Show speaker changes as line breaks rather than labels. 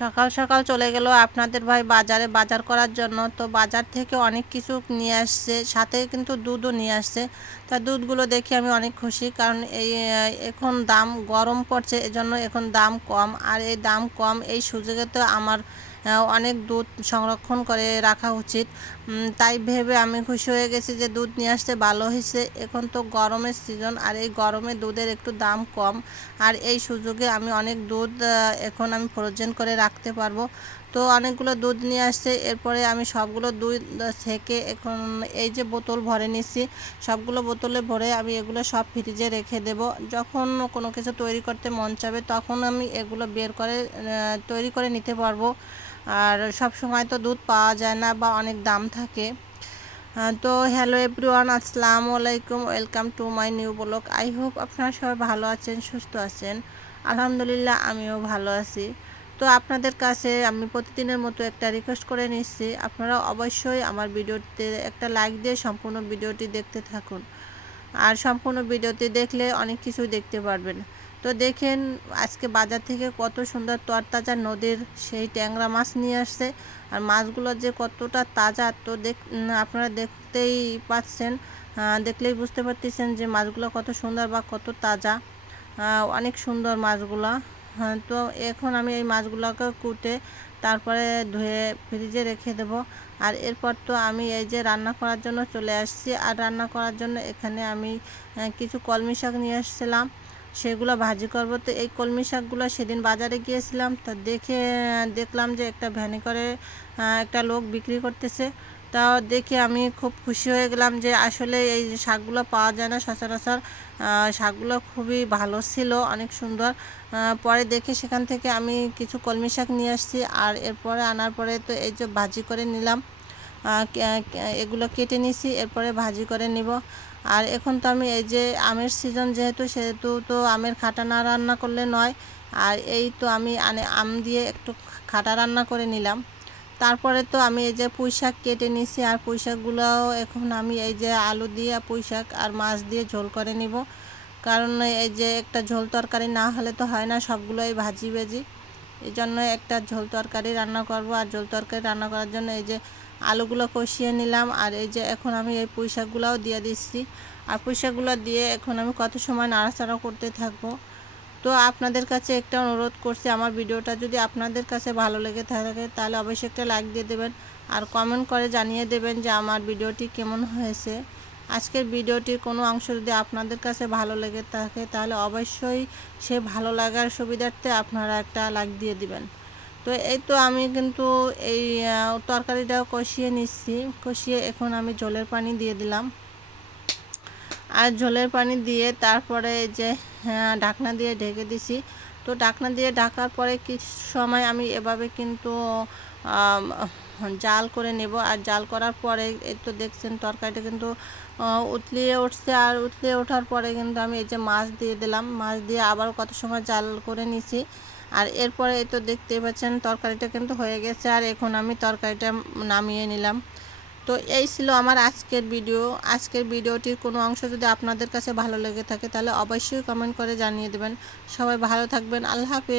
সকাল সকাল চলে গেল আপনাদের ভাই বাজারে। বাজার করার জন্য তো বাজার থেকে অনেক কিছু নিয়ে আসছে, সাথে কিন্তু দুধও নিয়ে আসছে। তা দুধগুলো দেখে আমি অনেক খুশি কারণ এই, এখন দাম গরম পড়ছে, এজন্য এখন দাম কম। আর এই দাম কম, এই সুযোগে তো আমার অনেক দুধ সংরক্ষণ করে রাখা উচিত। তাই ভেবে আমি খুশি হয়ে গেছি যে দুধ নিয়ে আসতে ভালো হয়েছে। এখন তো গরমের সিজন আর এই গরমে দুধের একটু দাম কম। আর এই সুযোগে আমি অনেক দুধ এখন আমি ফ্রোজেন করে রাখতে পারব। তো অনেকগুলো দুধ নিয়ে আসছে। এরপরে আমি সবগুলো দুধ থেকে এখন এই যে বোতল ভরে নিচ্ছি, সবগুলো বোতলে ভরে আমি এগুলো সব ফ্রিজে রেখে দেব। যখন কোনো কিছু তৈরি করতে মন চাবে তখন আমি এগুলো বের করে তৈরি করে নিতে পারব। আর সব সময় তো দুধ পাওয়া যায় না বা অনেক দাম থাকে। তো হ্যালো এভরিওয়ান আসসালামু আলাইকুম welcome to my new blog I hope আপনারা সবাই ভালো আছেন, সুস্থ আছেন। আলহামদুলিল্লাহ, আমিও ভালো আছি। তো আপনাদের কাছে আমি প্রতিদিনের মতো একটা রিকোয়েস্ট করে নিচ্ছি। আপনারা অবশ্যই আমার ভিডিওতে একটা লাইক দিয়ে সম্পূর্ণ ভিডিওটি দেখতে থাকুন। আর সম্পূর্ণ ভিডিওটি দেখলে অনেক কিছু দেখতে পারবেন। তো দেখেন আজকে বাজার থেকে কত সুন্দর তরতাজা নদীর সেই ট্যাংরা মাছ নিয়ে আসছে। আর মাছগুলো যে কতটা তাজা, তো দেখ আপনারা দেখতেই পাচ্ছেন দেখলেই বুঝতে পারতেছেন যে মাছগুলো কত সুন্দর বা কত তাজা। অনেক সুন্দর মাছগুলো। হ্যাঁ তো এখন আমি এই মাছগুলোকে কুটে তারপরে ধুয়ে ফ্রিজে রেখে দেব। আর এরপর তো আমি এই যে রান্না করার জন্য চলে আসছি। আর রান্না করার জন্য এখানে আমি কিছু কলমি শাক নিয়ে আসছিলাম। সেগুলো ভাজি করব। তো এই কলমি শাকগুলো সেদিন বাজারে গিয়েছিলাম, তা দেখে, দেখলাম যে একটা ভ্যানে করে একটা লোক বিক্রি করতেছে। তাও দেখে আমি খুব খুশি হয়ে গেলাম যে আসলে এই শাকগুলো পাওয়া যায় না। সচরাচর শাকগুলো খুবই ভালো ছিল, অনেক সুন্দর। পরে দেখে সেখান থেকে আমি কিছু কলমি শাক নিয়ে আসছি আর এরপরে আনার পরে তো এই যে ভাজি করে নিলাম। এগুলো কেটে নিছি এরপরে ভাজি করে নিব। আর এখন তো আমি এই যে আমের সিজন যেহেতু, সেহেতু তো আমের খাটা না রান্না করলে নয়। আর এই তো আমি আম দিয়ে একটু খাটা রান্না করে নিলাম। তারপরে তো আমি এই যে পুঁই শাক কেটে নিছি, আর পুঁই শাকগুলোও এখন আমি এই যে আলু দিয়ে, পুঁই শাক আর মাছ দিয়ে ঝোল করে নিব। কারণ এই যে একটা ঝোল তরকারি না হলে তো হয় না, সবগুলোই ভাজি ভেজি এই জন্য একটা ঝোল তরকারি রান্না করব, আর ঝোল তরকারি রান্না করার জন্য এই যে আলুগুলো কষিয়ে নিলাম, আর এই যে এখন আমি এই পুঁই শাকগুলোও দিয়ে দিচ্ছি। আর পুঁই শাকগুলো দিয়ে এখন আমি কত সময় নাড়াচাড়া করতে থাকব? তো আপনাদের কাছে একটা অনুরোধ করছি, আমার ভিডিওটা যদি আপনাদের কাছে ভালো লেগে থাকে, তাহলে অবশ্যই একটা লাইক দিয়ে দেবেন, আর কমেন্ট করে জানিয়ে দেবেন যে আমার ভিডিওটি কেমন হয়েছে। আজকের ভিডিওটির কোনো অংশ যদি আপনাদের কাছে ভালো লেগে থাকে, তাহলে অবশ্যই সে ভালো লাগার সুবিধার্থে আপনারা একটা লাইক দিয়ে দিবেন। তো এই তো আমি কিন্তু এই তরকারিটাও কষিয়ে নিচ্ছি। কষিয়ে এখন আমি জলের পানি দিয়ে দিলাম। আর জলের পানি দিয়ে তারপরে যে হ্যাঁ, ঢাকনা দিয়ে ঢেকে দিছি। তো ঢাকনা দিয়ে ঢাকার পরে কিছু সময় আমি এভাবে কিন্তু জাল করে নেব। আর জাল করার পরে এই তো দেখছেন তরকারিটা কিন্তু উতলিয়ে উঠছে। আর উতলিয়ে ওঠার পরে কিন্তু আমি এই যে মাছ দিয়ে দিলাম। মাছ দিয়ে আবার কত সময় জাল করে নিছি। আর এরপরে এই তো দেখতে পাচ্ছেন, তরকারিটা কিন্তু হয়ে গেছে আর এখন আমি তরকারিটা নামিয়ে নিলাম। তো এই ছিল আমার আজকের ভিডিও। আজকের ভিডিওটির কোনো অংশ যদি আপনাদের কাছে ভালো লেগে থাকে তাহলে অবশ্যই কমেন্ট করে জানিয়ে দেবেন। সবাই ভালো থাকবেন। আল্লাহ হাফেজ।